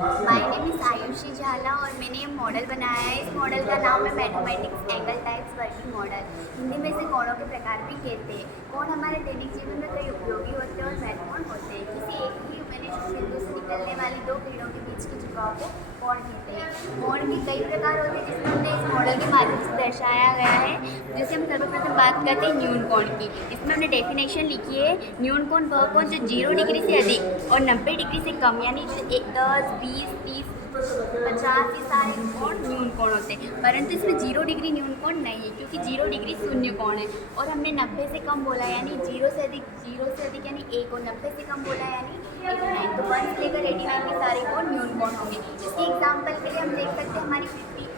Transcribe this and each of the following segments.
My name is Ayushi झाला और मैंने ये मॉडल बनाया है। इस मॉडल का नाम है mathematics angle types working model. Hindi में इसे कोणों के प्रकार भी कहते हैं। कोण हमारे दैनिक जीवन में कई उपयोगी होते हैं और महत्वपूर्ण होते हैं। किसी एक ही उपनिश्चित बिंदु से निकलने वाली दो किरणों के बीच के झुकाव को कोण कहते हैं। कोण के कई प्रकार होते हैं जिसमें हमने इस मॉडल के माध्यम से दर्शाया गया है। जैसे हम सर्वप्रथम बात करते हैं न्यून कोण की। इसमें हमने डेफिनेशन लिखी है। न्यून कोण वह कोण जो 0 डिग्री से अधिक और 90 डिग्री से कम, यानी 10, 20, 30, 50 ये सारे कोण न्यून कोण होते हैं। परंतु इसमें 0 डिग्री न्यून कोण नहीं है, क्योंकि 0 डिग्री शून्य कोण है। और हमने 90 से कम बोला यानी 0 से अधिक यानी 1, और 90 से कम बोला यानी 89। तो 1 से लेकर 89 के सारे कोण न्यून कोण होंगे। इसके एग्जाम्पल के लिए हम देख सकते हैं हमारी पृथ्वी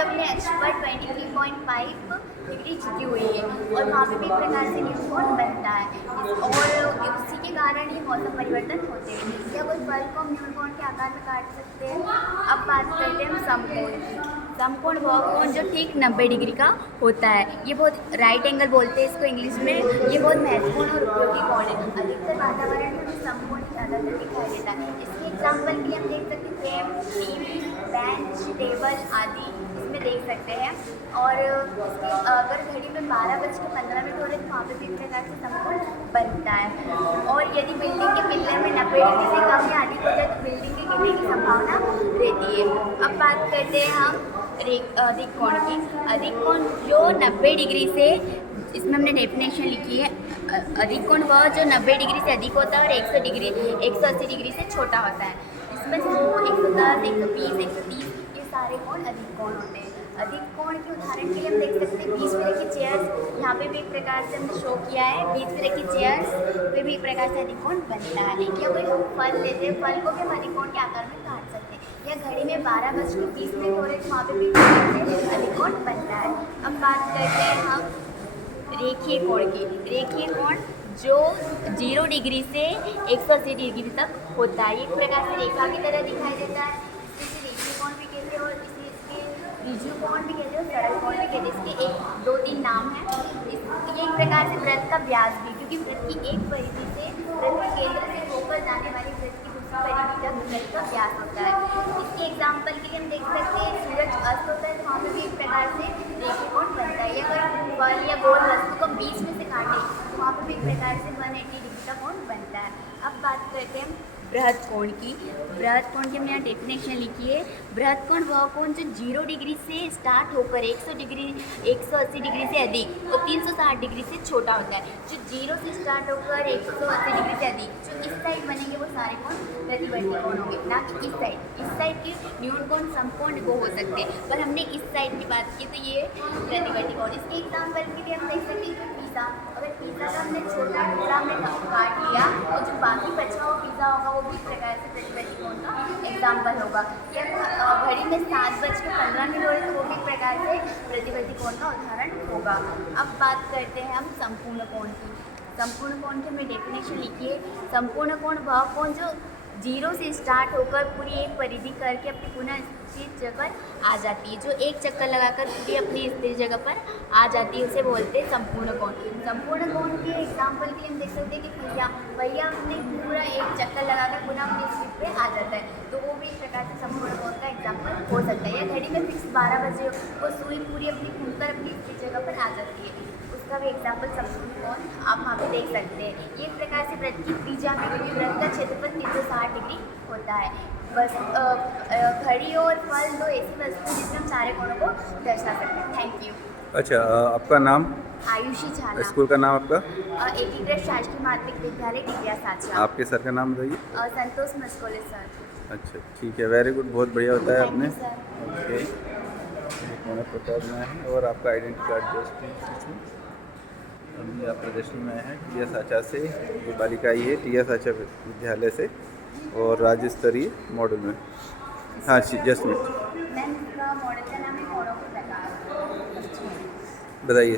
अपने अक्ष पर 23.5 डिग्री झुकी हुई है और वहाँ पे भी एक प्रकार से न्यून कोण बनता है। और उसी के कारण ये मौसम परिवर्तन होते हैं। या कोई फल को हम न्यून कोण के आकार में काट सकते हैं। अब बात करते हैं हम समकोण की। समकोण वह कोण जो ठीक 90 डिग्री का होता है। ये बहुत राइट एंगल बोलते हैं इसको इंग्लिश में। ये बहुत महत्वपूर्ण और उपयोगी कोण है। अधिकतर वातावरण में समकोण ज़्यादातर दिखाई देता है। इसके एग्जाम्पल के लिए हम देख सकते हैं टीवी, बेंच, टेबल आदि इसमें देख सकते हैं। और इसके अगर घड़ी में 12:15 हो रहे तो वहाँ पर भी एक प्रकार से समकोण बनता है। और यदि बिल्डिंग के पिलर में 90 डिग्री से कम या अधिक हो जाए तो बिल्डिंग के गिरने की संभावना रहती है। अब बात करते हैं हम अधिक कोण की। अधिक कोण जो 90 डिग्री से, इसमें हमने डेफिनेशन लिखी है। अधिक कोण वह जो 90 डिग्री से अधिक होता है और 180 डिग्री से छोटा होता है। इसमें 110, 120, 130 ये सारे कोण अधिक कोण होते हैं। अधिक कोण के उदाहरण के लिए हम देख सकते हैं बीच में रखी चेयर्स। यहाँ पे भी एक प्रकार से हमने शो किया है। बीच में रखी चेयर्स पे भी एक प्रकार से अधिक कोण बनता है। या कोई हम फल लेते हैं, फल को भी हम अधिक कोण के आकार में काट सकते हैं। या घड़ी में 12:20 हो रहे तो वहाँ पे भी एक प्रकार से अधिक कोण बनता है। अब बात करते हैं हम रेखीय कोण की। रेखीय कोण जो 0 डिग्री से 180 डिग्री तक होता है। एक प्रकार से रेखा की तरह दिखाई देता है। इसे रेखीय कोण भी कहते हैं और इसे इसके ऋजु कोण भी कहते हैं और सरल कोण भी कहते हैं। इसके 1-2-3 नाम हैं। ये एक प्रकार से वृत्त का व्यास भी, क्योंकि वृत्त की एक परिधि से वृत्त के केंद्र से होकर जाने वाली वृत्त की दूसरी परिधि तक वृत्त का व्यास होता है। इसके एग्जाम्पल के लिए हम देख सकते हैं सूरज अस्त होता है तो वहाँ पर भी एक प्रकार से रेखीय कोण बनता है। या कोई फल या गोल वस्तु को बीच में से काटे तो वहाँ पर भी एक प्रकार से 180 डिग्री का कोण बनता है। अब बात करते हैं बृहद कोण की। बृहद कोण की हमने यहाँ डेफिनेशन लिखी है। बृहद कोण वह कोण जो 0 डिग्री से स्टार्ट होकर 180 डिग्री से अधिक और 360 डिग्री से छोटा होता है। जो 0 से स्टार्ट होकर 180 डिग्री से अधिक जो इस साइड बनेंगे वो सारे कोण प्रतिवर्ती कोण होंगे, ना कि इस साइड। इस साइड के न्यून कोण समकोण वो हो सकते हैं, पर हमने इस साइड की बात की तो ये प्रतिवर्ती कोण। इसके एग्जाम्पल के लिए हम देख सकते हैं पिज़्ज़ा। अगर पिज़्ज़ा का हमने छोटा टुकड़ा में काट लिया और जो बाकी बचा हुआ पिज़्ज़ा होगा वो भी एक प्रकार से प्रतिवर्ती कोण का एग्जाम्पल होगा। या घड़ी में 7:15 हो रहे तो वो भी एक प्रकार से प्रतिवर्ती कोण का उदाहरण होगा। अब बात करते हैं हम संपूर्ण कोण की। संपूर्ण कोण की हमें डेफिनेशन लिखिए। संपूर्ण कोण वह कोण जो 0 से स्टार्ट होकर पूरी एक परिधि करके अपनी पुनः स्थिर जगह पर आ जाती है। जो एक चक्कर लगाकर पूरी अपनी स्थिर जगह पर आ जाती है उसे बोलते हैं संपूर्ण कोण। संपूर्ण कोण के एग्जाम्पल के लिए हम देख सकते हैं कि पहिया अपने पूरा एक चक्कर लगाकर पुनः अपनी स्थिति पे आ जाता है, तो वो भी एक प्रकार से संपूर्ण कोण का एग्जाम्पल हो सकता है। या घड़ी में फिक्स 12 बजे वो सुई पूरी अपनी घूमकर अपनी स्थिर जगह पर आ जाती है, उसका भी एग्जाम्पल संपूर्ण कोण आप वहाँ पे देख सकते हैं। ये एक प्रकार से वृत्त की त्रिज्या में वृत्त का क्षेत्रफल 360 डिग्री होता है। बस घड़ी और फल दो ऐसी वस्तु जिसमें हम सारे कोणों को दर्शा सकते हैं। Thank you. अच्छा, आपका नाम? आयुषी झाला। स्कूल का नाम आपका? एकीकृत शासकीय माध्यमिक विद्यालय टिकिया साचा। आपके सर का नाम बताइए। संतोष मस्कोले सर। अच्छा, ठीक है, वेरी गुड, बहुत बढ़िया होता है आपने। सर। ओके, कोण प्रकार में है और आपका आइडेंटिटी कार्ड जस्ट अभी आप प्रदर्शनी में आए हैं टिया साचा से। ये बालिका आई है टिया साचा विद्यालय से और राज्य स्तरीय मॉडल में। हाँ जी, जस्ट मिनट, मैम इसका मॉडल का नाम है कोणों के प्रकार। बताइए।